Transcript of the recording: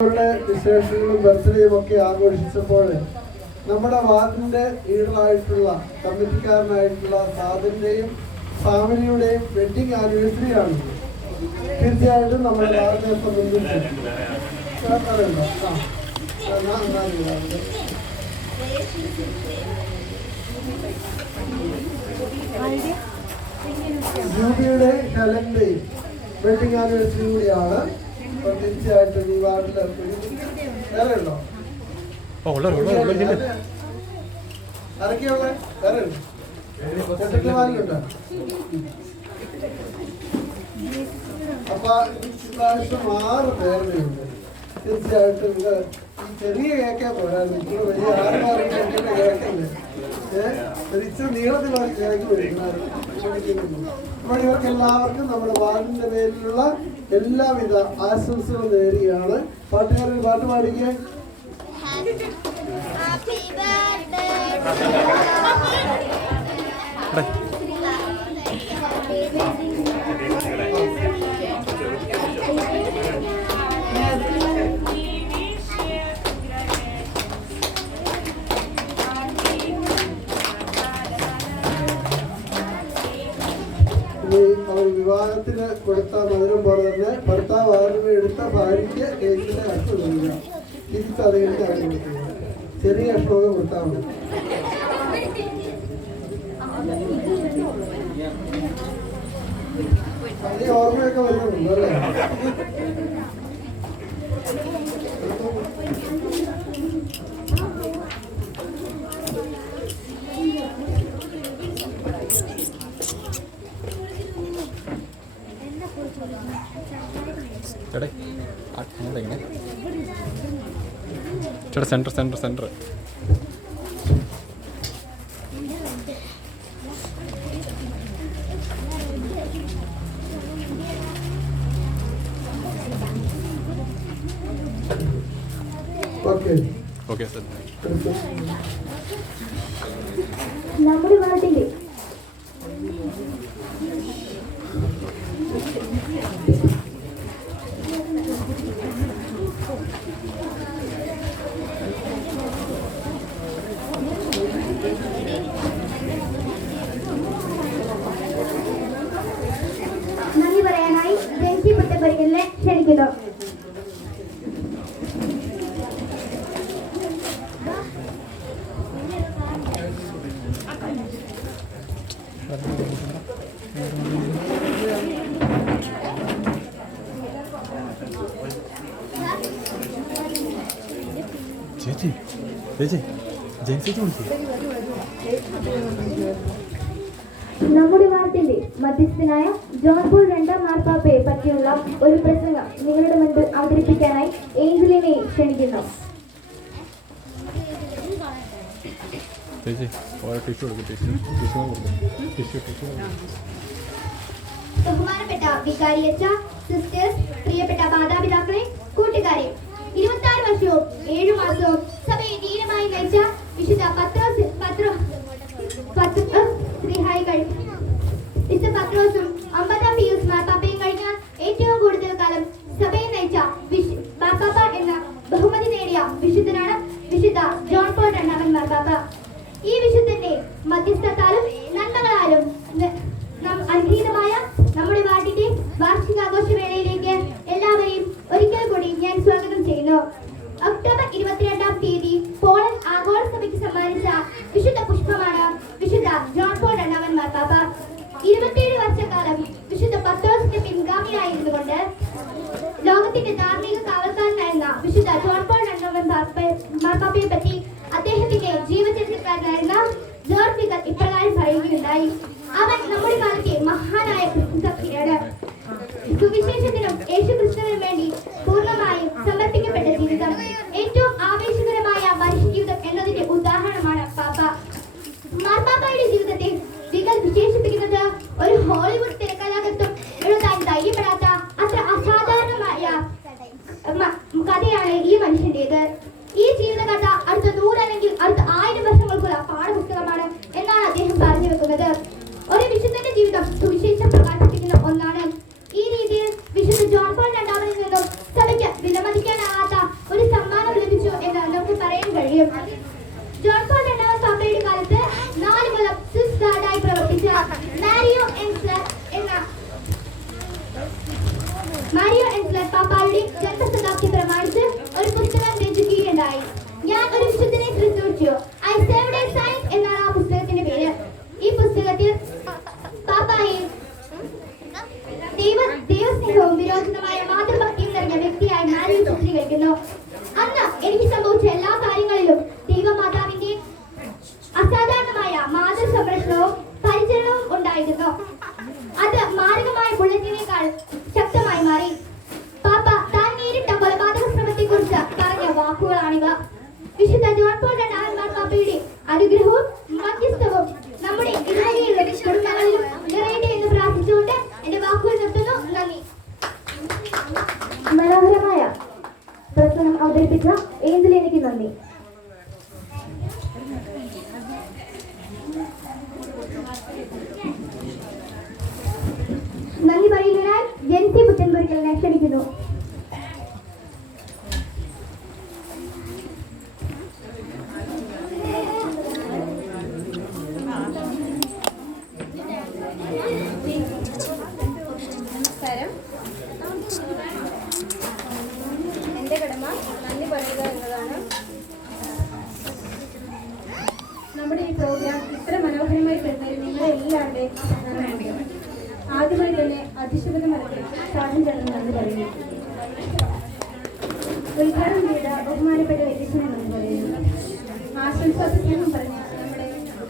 വിശേഷങ്ങളും ബർത്ത്ഡേയും ഒക്കെ ആഘോഷിച്ചപ്പോൾ നമ്മുടെ വാർഡിന്റെ ലീഡറായിട്ടുള്ള കമ്മിറ്റിക്കാരനായിട്ടുള്ള സാദിന്റെയും ഫാമിലിയുടെയും വെഡിങ് ആനിവേഴ്സറി ആണ്. തീർച്ചയായിട്ടും നമ്മുടെ വാർഡിനെ സംബന്ധിച്ച് ജൂബിയുടെ ഹെലന്റെയും വെഡിങ് ആനിവേഴ്സറി കൂടിയാണ്. തീർച്ചയായിട്ടും ഈ വാർഡിൽ വേറെ ഉണ്ടോ? ആരൊക്കെയുള്ള വേറെ ഉണ്ടോ? അപ്പൊ ഇപ്രാവശ്യം 6 പേരുണ്ട്. തീർച്ചയായിട്ടും ഇത് ചെറിയ കേക്കേ പോരായിരുന്നു. ഇപ്പോൾ വലിയ 6 കേക്കല്ലേ, ഇച്ചിരി നീളത്തിലുള്ള കേക്ക് മേടിക്കണമായിരുന്നു. അപ്പോൾ ഇവർക്ക് എല്ലാവർക്കും നമ്മുടെ വാർഡിന്റെ പേരിലുള്ള എല്ലാവിധ ആശംസകളും നേരുകയാണ്. പാട്ടുകാരൻ പാട്ട് പാടിക്കേ. അവർ വിവാഹത്തിന് കൊടുത്ത മധുരം പോലെ തന്നെ ഭർത്താവ് ആദ്യമേ എടുത്ത ഭാര്യയ്ക്ക് കേക്കിന്റെ കട്ട് കൊടുക്കുക, തിരിച്ചറിയേണ്ട കാര്യം കൊടുക്കുക. ചെറിയ കഷ്ണമൊക്കെ കൊടുത്താൽ മതി. അതിന് ഓർമ്മയൊക്കെ വരുന്നുണ്ടോ അല്ലേ? ചേട്ടാ centre centre centre okay sir. നമ്മുടെ വാർഡിലെ നന്ദി പറയാനായി ജെൻസി പുത്തപ്പരിക്കലിനെ ക്ഷണിക്കുന്നു. ചേച്ചി ചേച്ചി ജെൻസി നമ്മുടെ വാർഡിന്റെ മധ്യസ്ഥനായ ജോൺ പോൾ രണ്ടാം മാർപ്പാപ്പയെ പറ്റിയുള്ള ഒരു പ്രസംഗം നിങ്ങളുടെ മുൻപിൽ അവതരിപ്പിക്കാനായി ഏഞ്ചലിനെ ക്ഷണിക്കുന്നു. ബഹുമാനപ്പെട്ട വികാരിയച്ഛ, സിസ്റ്റേഴ്സ്, പ്രിയപ്പെട്ട മാതാപിതാക്കളെ, കൂട്ടുകാരെ, 26 വർഷവും 7 മാസവും സഭയെ ധീരമായി നയിച്ച വിശുദ്ധ പത്രോസും 50 പിയൂസ് മാർപ്പാപ്പയും കഴിഞ്ഞ ഏറ്റവും കൂടുതൽ കാലം സഭയെ നയിച്ച മാർപ്പാപ്പ എന്ന ബഹുമതി നേടിയ വിശുദ്ധനാണ് വിശുദ്ധ ജോൺ പോൾ രണ്ടാമൻ മാർപ്പാപ്പ. ഈ വിശുദ്ധന്റെ മധ്യസ്ഥത്താലും നന്മകളാലും അനുഗ്രഹീതമായ നമ്മുടെ വാർഡിന്റെ വാർഷികാഘോഷ വേളയിലേക്ക് എല്ലാവരെയും ഒരിക്കൽ കൂടി ഞാൻ സ്വാഗതം ചെയ്യുന്നു. ഒക്ടോബർ 22-ാം തീയതി പോളണ്ട് ആഗോള സഭയ്ക്ക് സമ്മാനിച്ച വിശുദ്ധ പുഷ്പമാണ് വിശുദ്ധ ജോൺ പോൾ രണ്ടാമൻ മാർപ്പാപ്പ. 27 വർഷക്കാലം വിശുദ്ധ പത്രോസിന്റെ പിൻഗാമിയായിരുന്നു കൊണ്ട് ലോകത്തിന്റെ ധാർമ്മിക കാവൽക്കാരനായിരുന്ന വിശുദ്ധ ജോൺ പോൾ രണ്ടാമൻ മാർപ്പാപ്പയെ പറ്റി അദ്ദേഹത്തിന്റെ ജീവചരിത്രക്കാരനായിരുന്ന ജോർജ് വികർ ഇപ്രകാരം പറയുകയുണ്ടായി: അവൻ നമ്മുടെ കാലത്തെ മഹാനായ ക്രിസ്തുഭക്തനാണ്. സുവിശേഷത്തിനും യേശുക്രിസ്തുവിനും വേണ്ടി പൂർണ്ണമായും സമർപ്പിക്കപ്പെട്ട ജീവിതം, ഏറ്റവും ആവേശകരമായ മനുഷ്യജീവിതം എന്നതിന്റെ ഉദാഹരണമാണ് പാപ്പ. മാർപ്പാപ്പയുടെ ജീവിതത്തെ വികൽ വിശേഷിപ്പിക്കുന്നത് ഒരു ഹോളിവുഡ് തിരക്കഥാകൃത്തും എഴുതാൻ ധൈര്യപ്പെടാത്ത അത്ര അസാധാരണമായ കഥയാണ് ഈ മനുഷ്യന്റേത്. ഈ ജീവിതകഥ അടുത്ത 100 അല്ലെങ്കിൽ അടുത്ത 1000 വർഷങ്ങൾക്കുള്ള പാഠപുസ്തകമാണ് എന്നാണ് അദ്ദേഹം പറഞ്ഞു വെക്കുന്നത്. ഒരു വിശുദ്ധന്റെ ജീവിതം സുവിശേഷം പ്രകാശിപ്പിക്കുന്ന ഒന്നാണ്. ഈ രീതിയിൽ വിശുദ്ധ ജോൺ പോൾ രണ്ടാമനിൽ നിന്നും സഭയ്ക്ക് വിലമതിക്കാനാകാത്ത ക്ഷണിക്കുന്നു. അന്ന് എനിക്ക് സംഭവിച്ച എല്ലാ കാര്യങ്ങളിലും ദൈവമാതാവിന്റെ അസാധാരണമായ മാതൃ സംരക്ഷണവും പരിചരണവും ഉണ്ടായിരുന്നു. അത് മാരകമായ ബുള്ളറ്റിനേക്കാൾ ശക്തമായി മാറി. പാപ്പ താൻ നേരിട്ട കൊലപാതക ശ്രമത്തെ കുറിച്ച് പറഞ്ഞ വാക്കുകളാണിവ. വിശുദ്ധ ജോൺ പോൾ രണ്ടാമൻ മാർപ്പാപ്പയുടെ അനുഗ്രഹവും മധ്യസ്ഥവും നമ്മുടെ ഇടവകയിലും കുടുംബങ്ങളിലും നിറയട്ടെ എന്ന് പ്രാർത്ഥിച്ചുകൊണ്ട് എന്റെ വാക്കുകൾ നിർത്തുന്നു. നന്ദി. മനോഹരമായ പ്രസംഗം അവതരിപ്പിച്ച ഏഞ്ചലിനിക്ക് നന്ദി. നന്ദി പറയുന്നതിനായി ജെൻസി പുത്തൻപുരിക്കലിനെ ക്ഷണിക്കുന്നു. നമസ്കാരം. എൻ്റെ കടമ നന്ദി പറയുക എന്നതാണ്. നമ്മുടെ ഈ പ്രോഗ്രാം ഇത്ര മനോഹരമായി തരുന്നതിൽ നിങ്ങളെ എല്ലാവരുടെയും നന്ദിയുണ്ട്. ആദ്യമായി തന്നെ അധിഷ്ഠിത മരത്തിൽ സാധനം ചേർന്ന് നന്ദി പറയുന്നു. ഉദ്ഘാടനം ചെയ്ത ബഹുമാനപ്പെട്ട വ്യക്തിനെ നന്ദി പറയുന്നു. ആശംസാ പ്രസംഗം പറഞ്ഞ